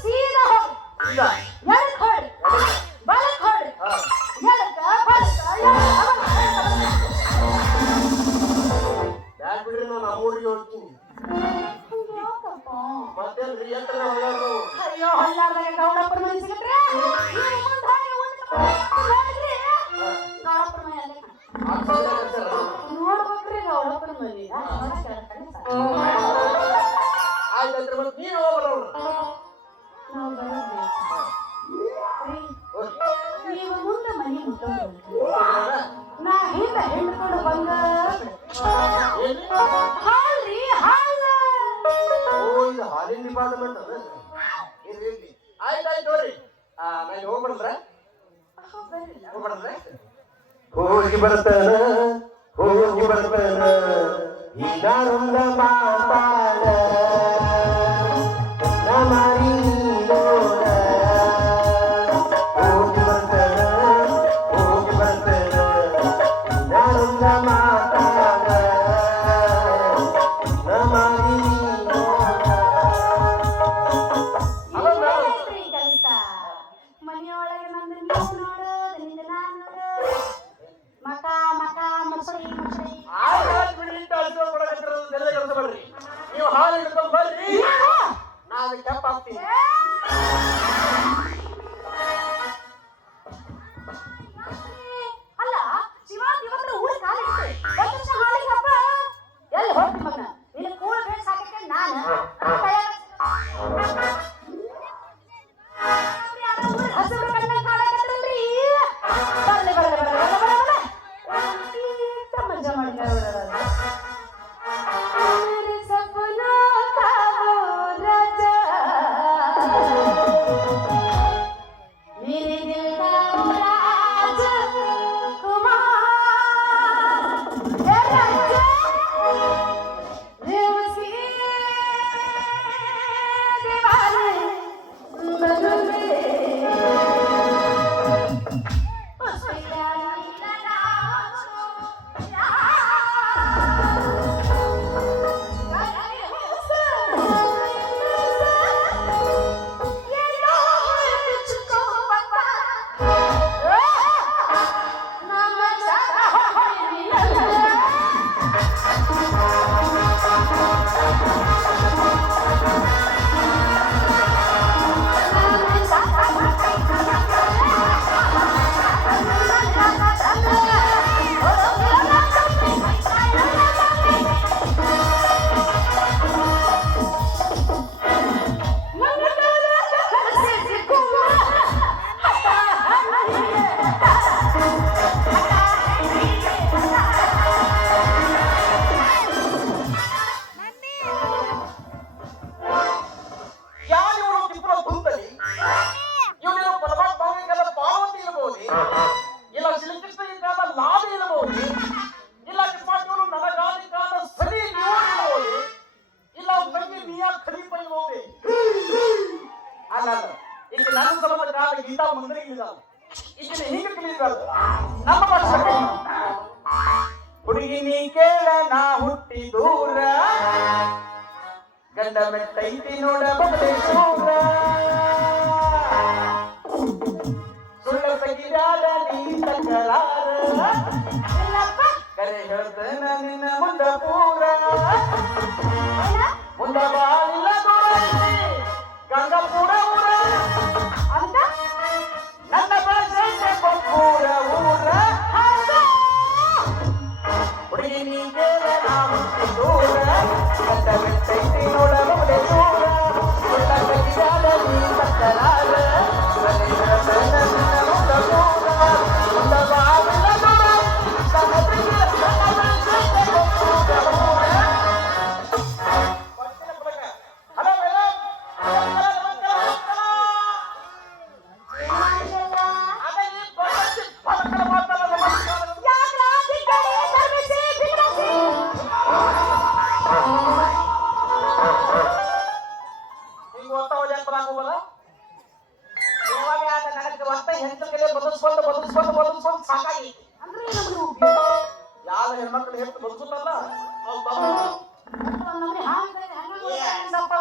ಸೀದಾ ಹೋಗಿ ಎಡಕ್ ಹೊಡಿ ಬಲಕ್ ಹೊಡಿ ಎಡಕ್ಕ ನಮ್ಮೂರಿಗೆ ಹೋಗ್ತೀನಿ ಯಾಕಪ್ಪ? ಮತ್ತೇನ್ರಿ ಎತ್ತರ ಹೊಳ್ಳಾರು ಅಯ್ಯೋ ಹೊಲ್ಲಾರ್ದಾಗ ಗೌಡಪ್ಪನ ಮನೆ ಸಿಗತ್ರೆ ಗೌಡಪ್ಪನ ಮನೆ ನೋಡ್ಬೇಕ್ರಿ ಗೌಡಪ್ಪನ ಮನೆ ಆಯ್ತಾಯ್ತು ಮತ್ತೆ ನೀನು ಹೋಗ್ಬರೋಣ ನಾವು ಬರೋದು ನೀವು ಮುಂದೆ ಮನೆ ಮುಟ್ಟೋದು ನಾ ಹಿಂದೆ ಹಿಡ್ಕೊಂಡು ಬಂದ ಹಾಲ್ರಿ ಹಾಲ ಓ ಇದು ಹಾಲಿನ ಡಿಪಾರ್ಟ್ಮೆಂಟ್ ಅದ ಇರ್ಲಿ ಆಯ್ತಾಯ್ತು ನೋಡ್ರಿ ನಾನು ಹೋಗ್ಬಿಡ್ರೆ ಹೋಗ್ಬಿಡ್ರೆ ಹೋಗಿ ಬರ್ತಾನ ಹೋಗಿ ಬರ್ತಾನ ಈಗಾರೊಂದ ಮಾತಾಡ ನಮಾರಿ ನೋಡ ಹೋಗಿ ಬರ್ತಾನ ಈಗಾರೊಂದ ಮಾತಾಡ ನಮಾರಿ ಕೆಲಸ ಮನೆಯೊಳಗೆ ನಂದು ನೀವು ನೋಡೋದು ನಿಂದ ನಾನು ಮಕ ಮಕ ಮುಸುಳಿ ಮುಸುಳಿ ನೀವು ಹಾಲು ಹಿಡ್ಕೊಂಡ್ ಬರ್ರಿ ನಾನು ಕೆಂಪ್ ಹಾಕ್ತೀನಿ ಅಲ್ಲ ಶಿವಾಜ್ ಇವತ್ತು ಊರಿಗೆ ಕಾಲಿಟ್ಟು ಒಂದು ವರ್ಷ ಹಾಲಿಗೆ ಹಬ್ಬ ಎಲ್ಲಿ ಹೋಗ್ತಿ ಮಗನ ನಿನ್ನ ಕೂಳ ಬೇಡ ಸಾಕಕ್ಕೆ ನಾನು ಹಸಿರು ಕಣ್ಣ ಕಾಡಕತ್ತಲ್ರಿ ಬರ್ಲಿ ಬರ್ಲಿ ಬರ್ಲಿ ಬರ್ಲಿ ಬರ್ಲಿ ಬರ್ಲಿ ಮಜಾ ಮಾಡ್ತಾರೆ ಸಪನಾ ರಾಜಾ मेरे दिल का राजकुमार ये राजा ये उसी दीवाने बदले उसकी रानी का नाम ಇಲ್ಲ ಶ್ರೀಕೃಷ್ಣ ಕಾಲ ಲಾಭ ಇರಬಹುದು ಇಲ್ಲ ಕಿಪ್ಪಾಟಿಯವರು ನನಗಾದಿ ಕಾಲ ಸರಿ ಇರಬಹುದು ಇಲ್ಲ ಬಗ್ಗೆ ಮಿಯಾ ಖಲೀಫ ಇರಬಹುದು ಅಲ್ಲ ಈಗ ನನ್ನ ಸಲದ ಕಾಲ ಗೀತ ಮುಂದೆ ಇಲ್ಲ ಈಗ ಹೀಗೆ ತಿಳಿಯಬಾರ್ದು ನಮ್ಮ ಭಾಷೆ ಹುಡುಗಿ ನೀ ಕೇಳ ನಾ ಹುಟ್ಟಿ ದೂರ ಗಂಡ ಮೆಟ್ಟೈತಿ ನೋಡ ಬಗಲೆ ದೂರ ಸುಳ್ಳ ತಗಿದಾರ ನೀ ತಕರಾರ ಕರೆ ಹೇಳ್ತೇನ ನಿನ್ನ ಮುಂದ ಪೂರ ಮುಂದ ಬಾಳಿಲ್ಲ ದೂರ ಗಂಗಾಪುರ ಊರ ಅಂತ ನನ್ನ ಭಾಷೆ ಪೂರ ಊರ ಹುಡುಗಿ ನೀ ಕೇಳ ನಾ ಹುಟ್ಟಿ ದೂರ ಗಂಡ ಮೆಟ್ಟೈತಿ ನೋಡ ಬಗಲೆ ದೂರ ಸುಳ್ಳ ತಗಿದಾರ ನೀ ತಕರಾರ ಕರೆ ಹೇಳ್ತೇನ ನಿನ್ನ ಮುಂದ ಪೂರ ಮುಂದ ಬಾಳಿಲ್ಲ ದೂರ ಸಾಕಾಗಿ ಅಂದ್ರೆ ನಮ್ಗೆ ಯಾವ ಹೆಣ್ಮಕ್ಳು ಹೆಚ್ಚು ಬದುಕುತ್ತಲ್ಲ ನಮ್ಗೆ ಹಾಂಗಪ್ಪ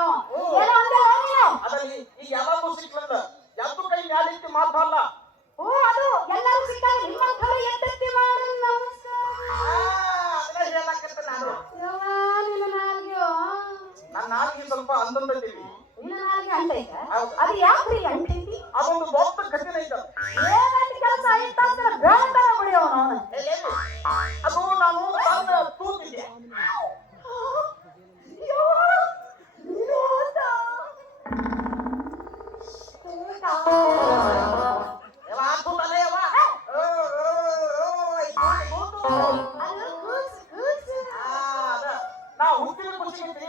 ಏನೋ ಅಂದೆ ನೀನು ಅದ್ರಲ್ಲಿ ಈಗ ಯಾವಾಗೂ ಸಿಕ್ಲಂದ ಯಾವ್ದು ಕೈ ಮ್ಯಾಲಿತ್ತು ಮಾತಲ್ಲ ಓ ಅದು ಎಲ್ಲರೂ ಸಿಕ್ಕಾಗ ನಿಮ್ಮ ಕಡೆ ಎತ್ತತ್ತಿ ಮಾಡು ನಮಸ್ಕಾರ ಅದನ್ನ ಹೇಳಕತ್ತ ನಾನು ಯವ್ವ, ನಿನ್ನ ನಾಲ್ಗೆ ಸ್ವಲ್ಪ ಅಂದಂದಿದ್ದೀವಿ. ನಿನ್ನ ನಾಲ್ಗೆ ಅಂಟೈತೆ ಅದು ಯಾಕ್ರಿ ಅಂಟೈತಿ ಅದೊಂದು ದೊಡ್ಡ ಕಠಿಣ ಐತ. ಏನಂತ ಕೆಲಸ ಆಯ್ತಂದ್ರೆ ಬೇಡ ಬಿಡಿಯವ ನಾನು ಅದು ನಾನು ತಂದು ತೂತಿದ್ದೆ.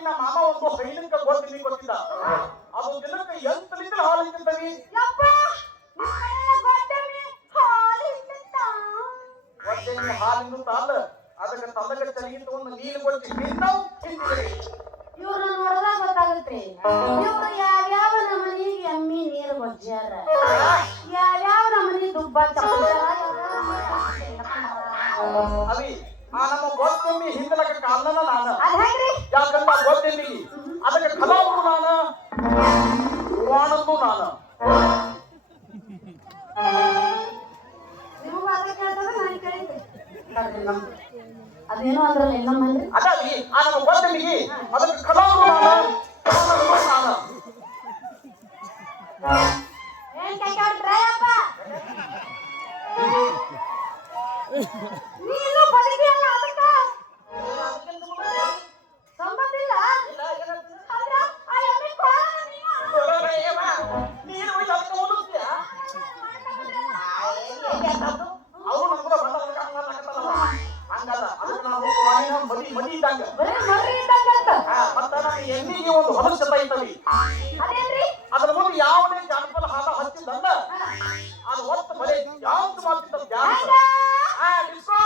ನಮ್ಮ ಮಾಮ ಒಂದು ಹೈನಕ್ಕ ಗೊತ್ತಿದ್ದ ಗೊತ್ತಿದ್ದ ಅದು ದಿನಕ್ಕೆ 8 ಲೀಟರ್ ಹಾಲು ಇಟ್ಟಿರ್ತೀವಿ. ಹಾಲಿಂದ ತಾಲ ಅದಕ್ಕೆ ತಲಗ ಚಲಿಗೆ ತಗೊಂಡು ನೀರು ಕೊಡ್ತೀವಿ. ನಾವು ತಿಂತೀವಿ. ಇವ್ರನ್ನ ನೋಡಿದಾಗ ಗೊತ್ತಾಗುತ್ತೆ ಇವ್ರು ಯಾವ್ಯಾವ ನಮನಿಗೆ ಎಮ್ಮಿ ನೀರು ಗೊಜ್ಜಾರ ಯಾವ್ಯಾವ ನಮನಿ ದುಬ್ಬ ಅವಿ ಆ ನಮ್ಮ ಗೊತ್ತೆಮ್ಮಿ ಹಿಂದಲಕ ಕಾರಣನ ನಾನು. ಅದ್ ಹೆಂಗ್ರಿ ಯಾಕಂದ್ರೆ ಗೊತ್ತೆಮ್ಮಿಗೆ ಅದಕ್ಕೆ ಕಲಾವು ನಾನು ವಾಣದ್ದು ನಾನು. ನಿಮಗೂ ಅದ ಕೇಳ್ತದ ನಾನು ಕೇಳಿದ್ದೆ ಅದೇನೋ ಅಂದ್ರಲ್ಲ ಇನ್ನೊಮ್ಮೆ ಅದಾಗಿ ಆ ನಮ್ಮ ಗೊತ್ತೆಮ್ಮಿಗೆ ಅದಕ್ಕೆ ಕಲಾವು ನಾನು ವಾಣದ್ದು ನಾನು. ಏನ್ ಕೈಕಾಡ್ರಯ್ಯಪ್ಪ ನೀನು ಬದುಕಿಯಲ್ಲ ಅದಕ್ಕ ಸಂಬಂಧ ಇಲ್ಲ ಅಂದ್ರ ಆ ಎಮ್ಮೆ ಕೊಳ ನೀನು ಅದಕ್ಕೆ ಓದಿಸ್ತೀಯ ಅವರು ನಮ್ಗೆ ಹಂಗಲ್ಲ ಅದಕ್ಕೆ ನಾವು ಮದಿ ಇದ್ದಂಗ ಬರೀ ಮರ್ರಿ ಇದ್ದಂಗ ಅಂತ ಮತ್ತ ನಮ್ಮ ಎಣ್ಣಿಗೆ ಒಂದು ಹೊಲಸತ ಐತವಿ. ಅದೇನ್ರಿ ಅದ್ರ ಮುಂದೆ ಯಾವನೇ ಜಾನಪದ ಹಾಡ ಹಚ್ಚಿದ್ದಲ್ಲ ಅದು ಒಟ್ಟು ಬರೀ ಜಾಂತ ಮಾಡ್ತಿದ್ದ ಜಾಂತ ಡಿಸ್ಕೋ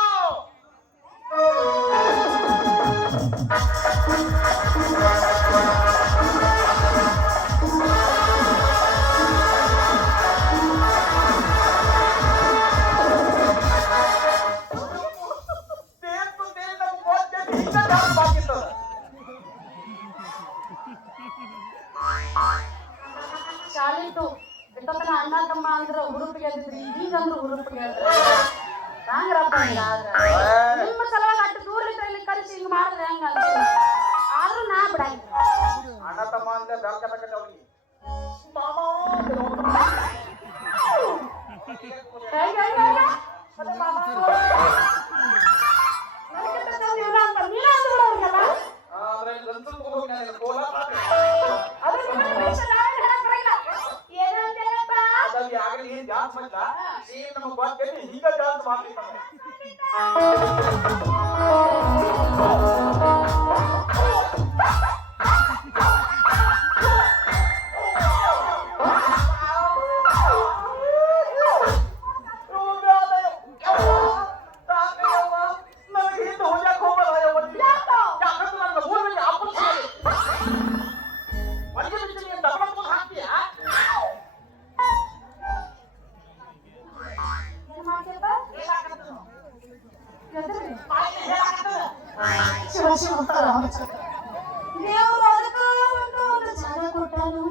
ಶಾಲಿಟ್ಟು ಇಟ್ಟತನ ಅಣ್ಣ ತಮ್ಮ ಅಂದ್ರ ಹುರುಪಿಗೆ ಎದ್ದಿದ್ರಿ ಈಗಂದ್ರ ಹುರುಪಿಗೆ ಹಂಗ್ರಪ್ಪ ನಿಮ್ಮ ಸಲುವಾಗಿ ಅಷ್ಟು ದೂರ ಇಲ್ಲಿ ಕಲಿಸಿ ಹಿಂಗ್ ಮಾಡಿದ್ರೆ ಹೆಂಗ ಅಂತೀನಿ ಆದ್ರೂ ನಾ ಬಿಡಂಗಿಲ್ಲ ಅಣ್ಣ ತಮ್ಮ ಅಂದ್ರೆ ಬೆಳಕಬೇಕಂತ ಅವ್ರಿಗೆ ನಮ್ಮ ಗೊತ್ತೇಳಿ ಈಗ ಜಾಸ್ತಿ ಮಾಡ್ತಿದ್ದಾರೆ. ದೇವರು ಅದಕ್ಕೆ ಒಂದು ಜಾಗ ಕೊಟ್ಟನು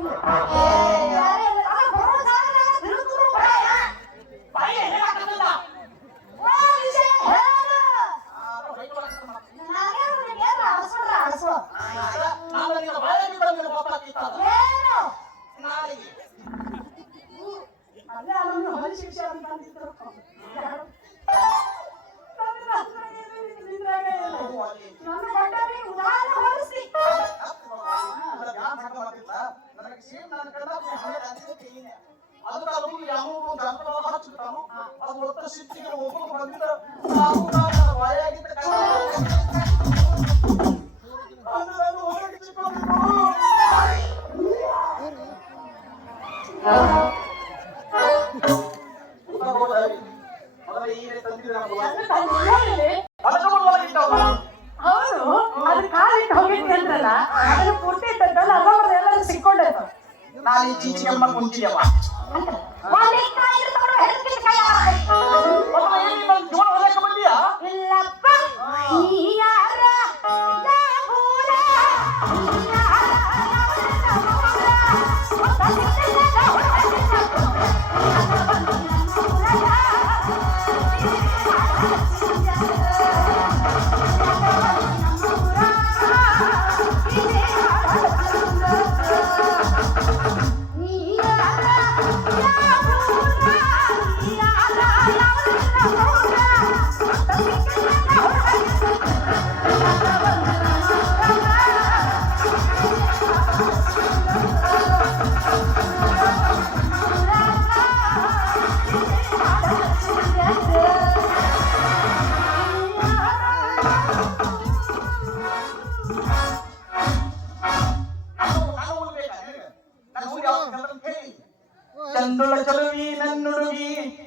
ಶಿಕ್ಷೆ ಹೌದು ಅದು ಕಾಲಿಟ್ಟು ಹೋಗಿತ್ತು ಅಂದ್ರಲ್ಲ ಅದನ್ನು ಪೂರ್ತಿ ಇದ್ದಲ್ಲ ಅವಾಗ ಎಲ್ಲರೂ ಸಿಕ್ಕೊಂಡೈತ ನಾನು ಈ ಚೀಚಿಗೆಮ್ಮ ಕುಂತಿದ್ದೆವ ಇಲ್ಲಪ್ಪ ನೀ ಯಾರ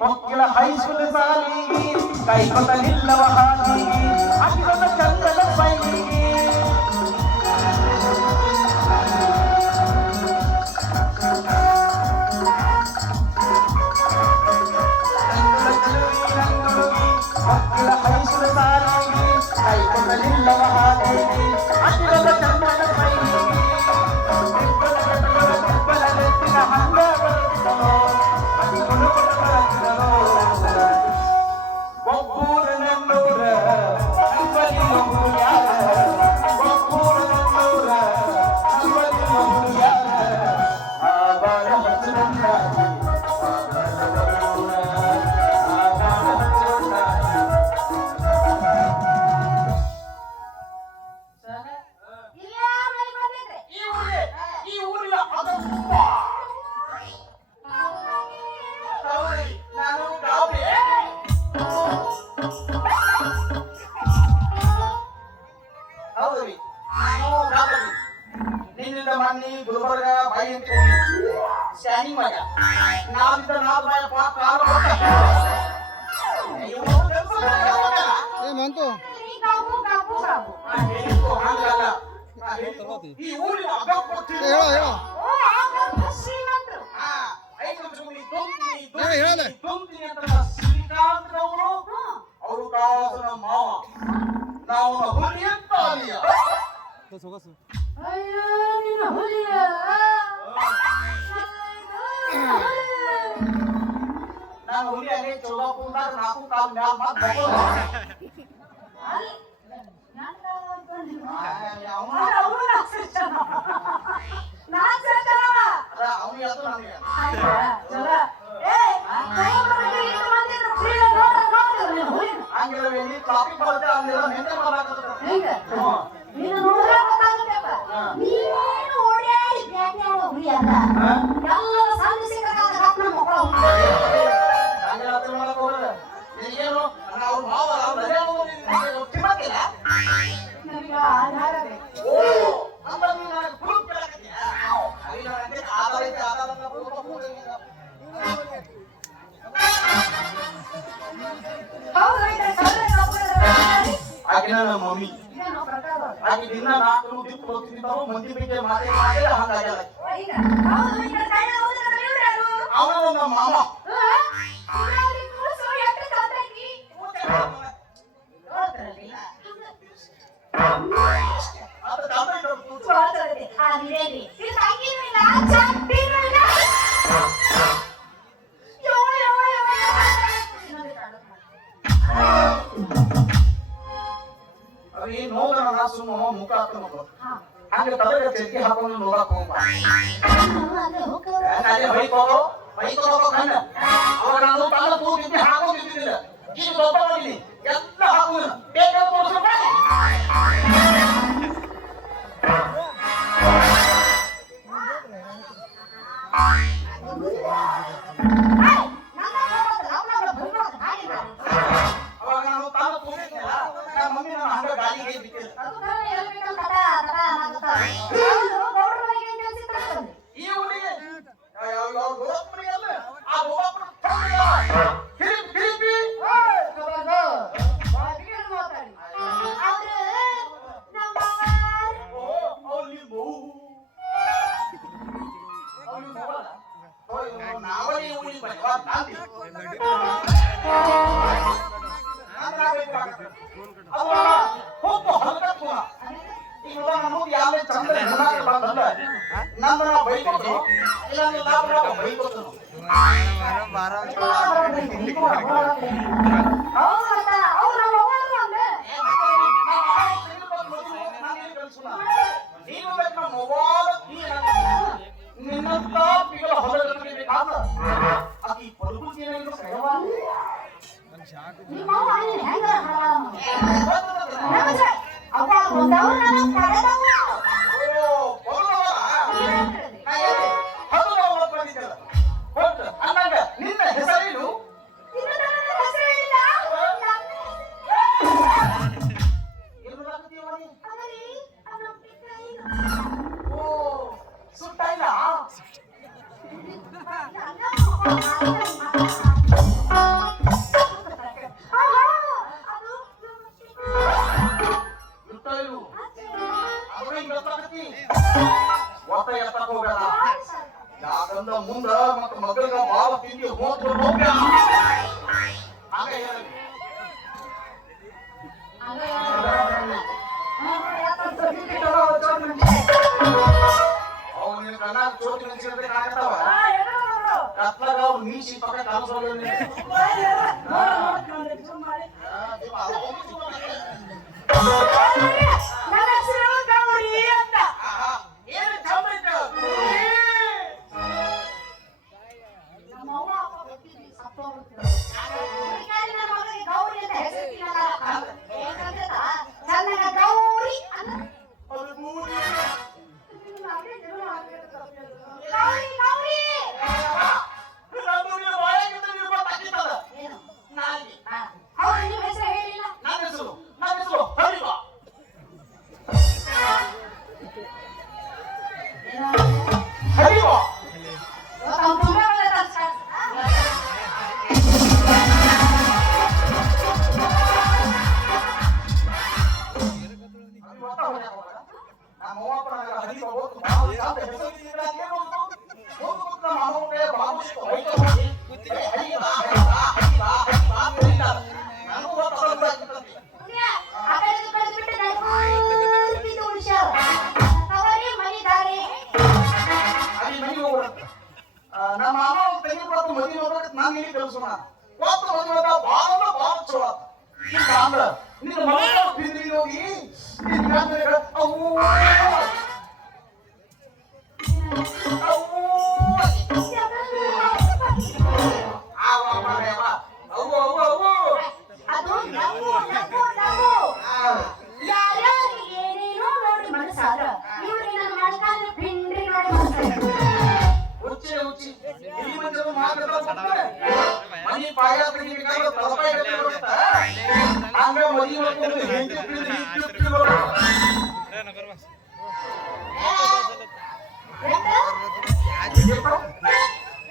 ಕೊಕ್ಕಿಲ ಹೈಸ್ಕೂಲ್ ಸಾಲಿಗೆ ಕೈಕೊತ ನಿಲ್ಲವ ಹಾದಿಗೆ ಅತಿಗೊಂದ ಚಂದದ ಬೈಲಿಗೆ ಕೊಕ್ಕಿಲ ಹೈಸ್ಕೂಲ್ ಸಾಲಿಗೆ ಕೈಕೊತ ನಿಲ್ಲವ ಹಾದಿಗೆ ಅತಿಗೊಂದ ಚಂದದ ಬೈಲಿಗೆ ಹಂಗ ಬರುತ್ತಿದ್ದನೋ ಗುಲ್ಬರ್ಗ ಬಾಯಿ ಸ್ಯಾನಿಂಗ್ ಮಾಡ ನಾವಿದ್ದ ನಾವು ಈ ಊರಿನ ಶ್ರೀಕಾಂತರವರು ಅವರು ಕಾಸನ ಮಾವ ನಾವು ಹುಲಿ ಅಂತ ಅಲ್ಲಿಯ ನಾನು ಹುಲಿ ಅಲ್ಲಿ ಚೌಗಾಪುರದಾಗ 4 ಕಾಲ ಮ್ಯಾಲ ಮಾತು ಹಂಗಿಲ್ಲ ಟ್ರಾಫಿಕ್ ಬರುತ್ತೆ ಅಲ್ಲೆಲ್ಲ ಮೇಂಟೈನ್ ಮಾಡಾಕತ್ತ ಮಮ್ಮಿ ಆಕೆ ದಿನ 4 ದಿನ ಹೋಗ್ತಿದ್ದಾವು ಮಂದಿ ಬಗ್ಗೆ ಮಾತಾಡಿ ಹಂಗಾಗ್ಯದ ಅವನ ನಮ್ಮ ಮಾಮ ನೋಡ ಸುಮ್ಮ ಮುಖ ಹಾಕೊಂಡು ಹಂಗೆ ತಲೆಗೆ ಚೆಕ್ಕಿ ಹಾಕೊಂಡು ನೋಡಕ್ ಹೋಗ್ಬ ಅವಾಗ ನಾನು ತಲೆ ತೂಗಿದ್ದೆ ಹಾಕೊಂಡಿದ್ದಿಲ್ಲ ಈಗ ದೊಡ್ಡ ಮಾಡಿನಿ ಎಲ್ಲ ಹಾಕೋದು ಬೇಕಾದ ಅವಾಗ ನಾನು ತಲೆ ತೂಗಿದ್ದಿಲ್ಲ ಮಮ್ಮಿ ನಾನು ಹಂಗ ಗಾಳಿಗೆ ಬಿಟ್ಟಿಲ್ಲ ಈ ಹುಡುಗಿ ಆ ನನ್ನ ಬೈಕೋದು ಇಲ್ಲ ಬೈಕೋದು ನಿನ್ನಂತ ಪಿಗಳ ಹೊರಬೇಕಾದ ಆಕಿ ಪಡುಗುತ್ತೀರ ಅಂದಾಗ ನಿನ್ನ ಹೆಸರೇನು ಸುಟ್ಟ ಇಲ್ಲ ಅತ್ತಿ ಒತ್ತ ಎತ್ತಕ್ ಹೋಗಲ್ಲ. ಯಾಕಂದ್ರ ಮುಂದ ಮತ್ತ ಮಗಗ ಬಾಳ ತಿಂಡಿ ಹೋಗ್ತು ಹೋಗ್ಯ ಹಂಗ ಹೇಳಿ ಅವ್ ನಿನ್ ಕಣ್ಣಾಗ ಚೋಟಿ ನಿಲ್ಸಿದ್ರೆ ಕಾಣ್ತಾವ ಕತ್ಲಾಗ ಅವ್ ನೀಸಿ ಪಕ್ಕ ಕಾಣಿಸೋಲ್ಲ ನನ್ನ ಹೆಸರು ಗೌರಿ ಅಂತ. ಏನು ಚಂದ ನಮ್ಮವ್ವ ಅಪ್ಪ ಗೊತ್ತಿದ್ವಿ, ಸತ್ತೋಗ್ಬಿಟ್ರು. ಅದಕ್ಕಾಗಿ ನನ್ನ ಮಗಳಿಗೆ ಗೌರಿ ಅಂತ ಹೆಸರಿಟ್ಟಿನಲ್ಲ. ಏನಂದ್ರೆ ಚಂದನ ಗೌರಿ ಅಂತ. ಗೌರಿ ಗೌರಿ ಏನು? ಹೌದು, ನಿಮ್ಮ ಹೆಸರು ಹೇಳಿಲ್ಲ. ನನ್ನ ಹೆಸರು ಹರಿವ. ಹರಿವ ಅವ್ನು ತುಂಬಾ ಒಳ್ಳೆ ಸಂಸ್ಕಾರ. ಆ ಕಡೆದು ಕಳೆದು ಬಿಟ್ಟು ನನಗೂ ಉಳಿಸ್ಯಾವ. ಕವರಿ ಮನಿದಾರೆ. ನಮ್ಮ ಮಾಮ ತೆಗಿ ಕೊಟ್ಟು ಮದುವೆ ಹೋಗ್ಬೇಕು ನಾನು ಹೇಳಿ ಕಲ್ಸೋಣ ಕೊಟ್ಟು ಮದುವೆ ಭಾಳ ಚಲೋ ಈಗ ಅಂದ್ರ ನಿನ್ನ ಮಗ ಬಿಂದಿಗೆ ಹೋಗಿ ಅವು ಅದು ನಗು ನಗು ನಗು. ಯಾರ್ಯಾರಿಗೆ ಏನೇನೋ ನೋಡಿ ಮನಸ್ಸಾದ್ರ ಇವ್ರಿಗೆ ನನ್ನ ಮನಸ್ಸಾದ್ರೆ ಪಿಂಡ್ರಿ ನೋಡಿ ಮನಸ್ಸಾದ್ರೆ. ಹುಚ್ಚಿ ಇಲ್ಲಿ ಮಂದಿ ಮಾತಾಡ್ತಾರೆ ಮನಿ ಪಾಯ ತೆಗಿಬೇಕಾದ್ರೆ ತಲಪಾಯಿ ಬರುತ್ತಾ ಹಂಗ ಮದುವೆ ಮಾಡ್ಕೊಂಡು ಹೆಂಡತಿ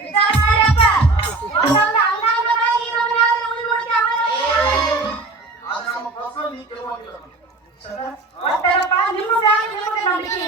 ವಿಚಾರ ಮಾಡ್ಯಪ್ಪ. ಒಂದೊಂದು ಅಂಗಾಂಗವಾಗಿ ನಮ್ಮನ್ನಾದ್ರೂ ಉಳ್ಕೊಳ್ತೀವಿ ಆಮೇಲೆ. ಆದ್ರೆ ನಮ್ಮ ಪ್ರಸನ್ನ ನೀ ಕೇಳುವಾಗಿಲ್ಲ ಒಟ್ಟೇನಪ್ಪ, ನಿಮಗೆ ನಂಬಿಕೆ